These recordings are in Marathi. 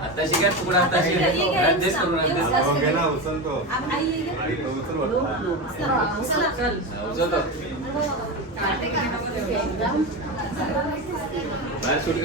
आताशी काय तुकडा आताशी. ऍडजस्ट करून. उचलतो. बाहेर शूट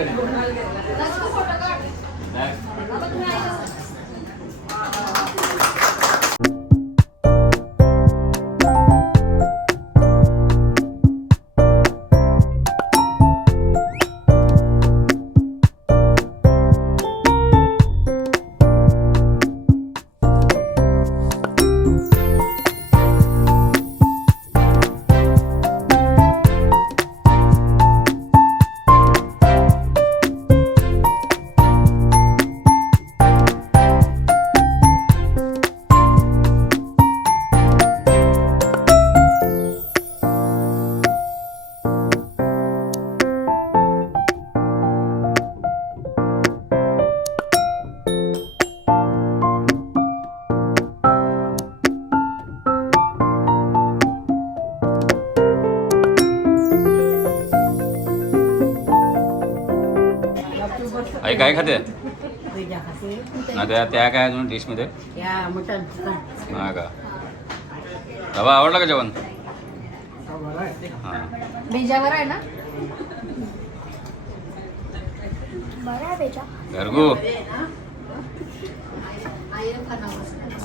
आई काय खाते? ना त्या त्या काय अजून डिशमध्ये या मटन हा का? बाबा आवडलं का जेवण? हा. बेजावर आहे ना? घरगू.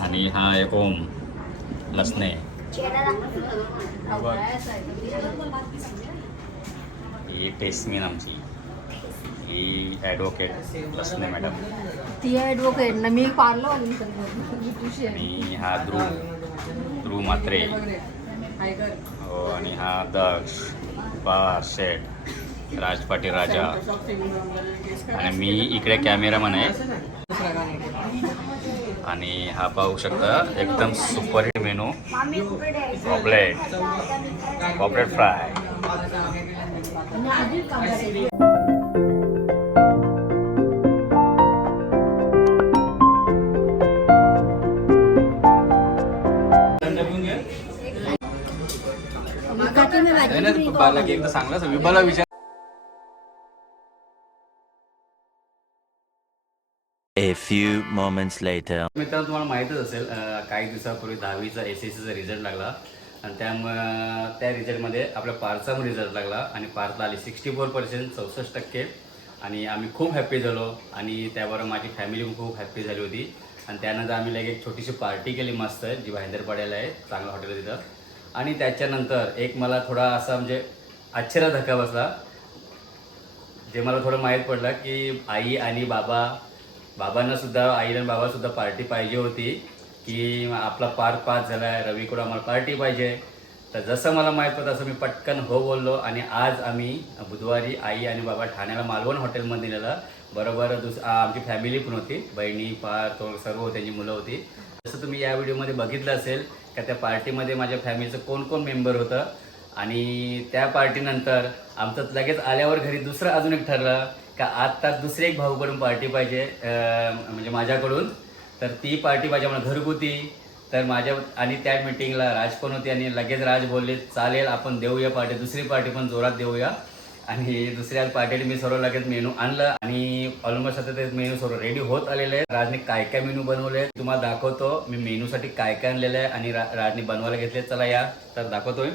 आणि हा एक ओम लसणे. ही पेस्मीन आमची. ही ॲडव्होकेट लसणे मॅडम ती ॲडव्होकेट ना मी पार्लो आणि हा ध्रुव ध्रुव मात्रे हो आणि हा दक्ष पवार शेठ राजपाटी राजा. आणि मी इकडे कॅमेरामन आहे. आणि हा पाहू शकता एकदम सुपर हिट मेनू पॉपलेट पॉपलेट फ्राय बाला की एकदा सांगला विभाला विचार A few moments later. मित्रांनो तुम्हाला माहीतच असेल अं, काही दिवसापूर्वी दहावीचा एस एस सीचा रिझल्ट लागला. आणि त्यामुळं त्या रिझल्टमध्ये आपल्या पारचा पण रिझल्ट लागला. आणि पारला आली सिक्स्टी फोर पर्सेंट चौसष्ट टक्के. आणि आम्ही खूप हॅप्पी झालो. आणि त्याबरोबर माझी फॅमिली पण खूप हॅप्पी झाली होती. आणि त्यानंतर आम्ही लगेच एक छोटीशी पार्टी केली मस्त जी भाईंदरपाड्याला आहे. चांगलं हॉटेल आहे तिथं. आणि त्याच्यानंतर एक मला थोडा असा म्हणजे आश्चर्य धक्का बसला. जे मला थोडं माहीत पडलं की आई आणि बाबा बाबांनासुद्धा आई आणि बाबासुद्धा पार्टी पाहिजे होती की आपला पार्क पास झाला आहे रवीकडं आम्हाला पार्टी पाहिजे. तर जसं मला माहीत पडतं तसं मी पटकन हो बोललो आणि आज आम्ही बुधवारी आई आणि बाबा ठाण्याला मालवण हॉटेलमध्ये नेलं बरोबर दुस आमची फॅमिली पण होती. बहिणी पार तो सर्व त्यांची मुलं होती. जसं तुम्ही या व्हिडिओमध्ये बघितलं असेल का त्या पार्टीमध्ये माझ्या फॅमिलीचं कोण कोण मेंबर होतं? आणि त्या पार्टीनंतर आमचं लगेच आल्यावर घरी दुसरं अजून एक ठरलं का आत्ता दुसरी एक भाऊकडून पार्टी पाहिजे म्हणजे माझ्याकडून. तर ती पार्टी पाहिजे मला घरगुती. तर माझ्या आणि त्या मीटिंगला राज पण होती आणि लगेच राज बोलले चालेल आपण देऊया पार्टी दुसरी पार्टी पण जोरात देऊया. आणि दुसऱ्या पार्टीने मी सर्व लगेच मेनू आणलं आणि ऑलमोस्ट आता ते मेनू सर्व रेडी होत आलेले आहे राजने काय काय मेनू बनवले तुम्हाला दाखवतो. मी मेनूसाठी काय काय आणलेलं आहे आणि रा राजने बनवायला घेतले चला या तर दाखवतोय.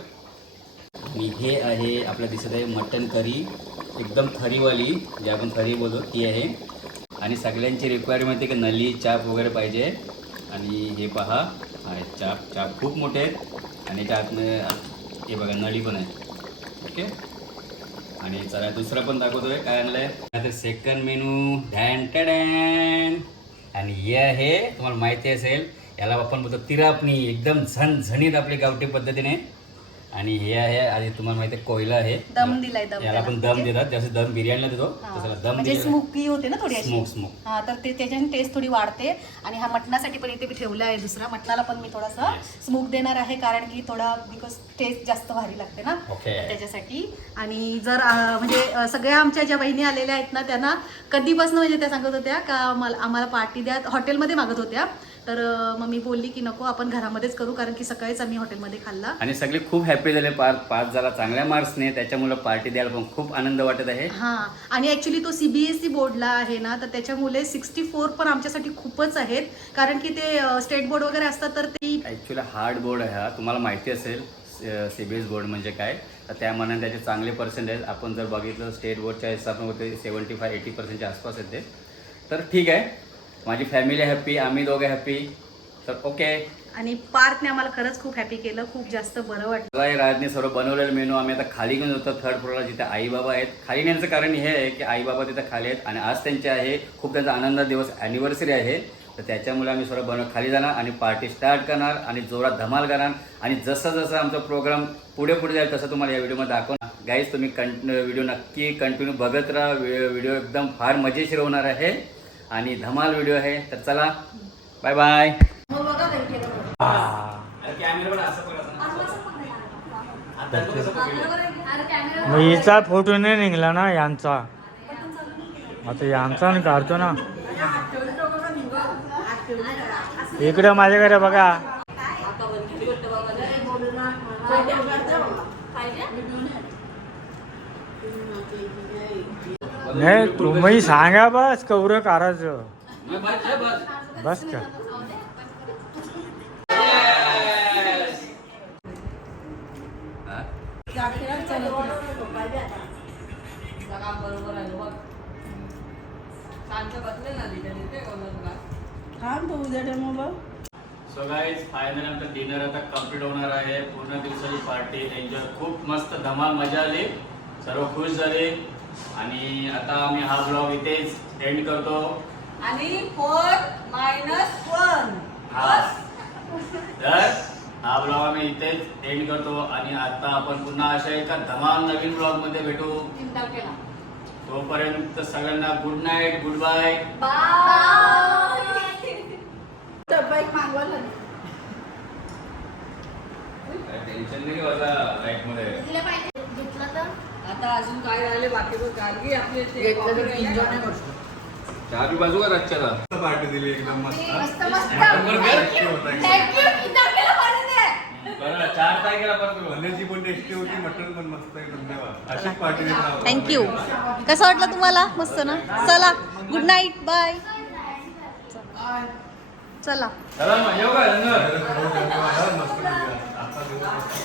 मी हे आहे आपल्या दिसत आहे मटन करी. एकदम थरीवाली जे आपण थरी बोलतो ती आहे. आणि सगळ्यांची रिक्वायरमेंट आहे की नली चाप वगैरे पाहिजे. आणि हे पहा आहे चाप. चाप खूप मोठे आहेत. आणि त्यातनं हे बघा नळी पण आहे. ओके? आणि चला दुसरं पण दाखवतोय. काय आणलंय? आता सेकंड मेनू डॅन टॅन आणि हे आहे तुम्हाला माहिती असेल याला आपण बोलतो तिरापणी. एकदम झणझणीत आपली गावठी पद्धतीने. आणि हे आहे आणि तुम्हाला माहिती आहे कोयला आहे. दम दिलाय दम याला आपण दम देतात. जसं दम बिर्याणीला देतो. हा. तसं दम म्हणजे स्मोकी होते ना थोडी स्मोक स्मोक हा तर ते त्याच्याने टेस्ट थोडी वाढते. आणि हा मटणासाठी पण इथे मी ठेवला आहे दुसरा. मटणाला पण मी थोडासा स्मोक देणार आहे कारण की थोडा बिकॉज टेस्ट जास्त भारी लागते ना. त्याच्यासाठी. आणि जर म्हणजे सगळ्या आमच्या ज्या बहिणी आलेल्या आहेत ना त्यांना कधीपासून म्हणजे त्या सांगत होत्या का आम्हाला पार्टी द्या. हॉटेलमध्ये मागत होत्या. तर अं, मग मी बोलली की नको आपण घरामध्येच करू कारण की सकाळीच आम्ही हॉटेलमध्ये खाल्ला. आणि सगळे खूप हॅपी झाले. पाच पाच झाला चांगल्या मार्क्सने त्याच्यामुळे पार्टी द्यायला पण खूप आनंद वाटत आहे. हा. आणि ऍक्च्युली तो सीबीएसई बोर्डला आहे ना तर त्याच्यामुळे सिक्स्टी फोर पण आमच्यासाठी खूपच आहेत. कारण की ते स्टेट बोर्ड वगैरे असतात तर ती ॲक्च्युली हार्ड बोर्ड आहे हा. तुम्हाला माहिती असेल सी बी एस बोर्ड म्हणजे काय? तर त्या मनाने त्याचे चांगले पर्सेंट आहेत. आपण जर बघितलं स्टेट बोर्डच्या हिसाबाने होते सेवन्टी फाय एटी पर्सेंटच्या आसपास येते तर ठीक आहे. माझी फॅमिली हॅप्पी आम्ही दोघे हॅप्पी तर ओके आणि पार्थने आम्हाला खरंच खूप हॅपी केलं खूप जास्त बरं वाटलं. राजने सर्व बनवलेलं मेनू आम्ही आता खाली घेऊन होतो थर्ड फ्लोअरला जिथे आई बाबा आहेत. खाली नेण्याचं कारण हे आहे की आई बाबा तिथं खाली आहेत आणि आज त्यांचे आहे खूप त्यांचा आनंद दिवस ॲनिव्हर्सरी आहे. तर त्याच्यामुळे आम्ही सर्व बनव खाली जाणार आणि पार्टी स्टार्ट करणार आणि जोरात धमाल करणार. आणि जसं जसं आमचा प्रोग्राम पुढे पुढे जाईल तसं तुम्हाला या व्हिडिओमध्ये दाखवणार. गाईज तुम्ही कंट व्हिडिओ नक्की कंटिन्यू बघत राहा. व्हिडिओ एकदम फार मजेशीर होणार आहे. आणि धमाल व्हिडिओ आहे. तर चला बाय बाय कॅमेरा असं मग हिचा फोटो नाही निघला ना यांचा. आता यांचा काढतो ना. इकडे माझ्याकडे बघा. नाही तुम्ही सांगा बस कवर करायचं बस का? सो गाईज फायनल आमचं डिनर आता कंप्लीट होणार आहे. पूर्ण दिवसाची पार्टी एन्जॉय खूप मस्त धमाल मजा आली. सर्व खुश झाले. आणि आता आम्ही हा ब्लॉग इथेच एंड करतो. आणि फोर मायनस वन हा. तर हा ब्लॉग आम्ही इथेच एंड करतो आणि आता आपण पुन्हा अशा एका धमाल नवीन ब्लॉगमध्ये भेटू. तोपर्यंत सगळ्यांना good night good bye bike मागवायला टेन्शन नाही मध्ये आता अजून काय राहिले बाकी बघ गाडगी आपली ते चहा बी बाजू का रातच्याला पार्टी दिली एकदम मस्त. बरं चार तारखेला परत. पनीरची पण टेस्टी होती मटन पण मस्त एकदम देवा अशीच पार्टी देत राहा. थँक्यू कसं वाटलं तुम्हाला? मस्त ना? चला गुड नाईट बाय चला. चला मग येऊ का नंतर? मस्त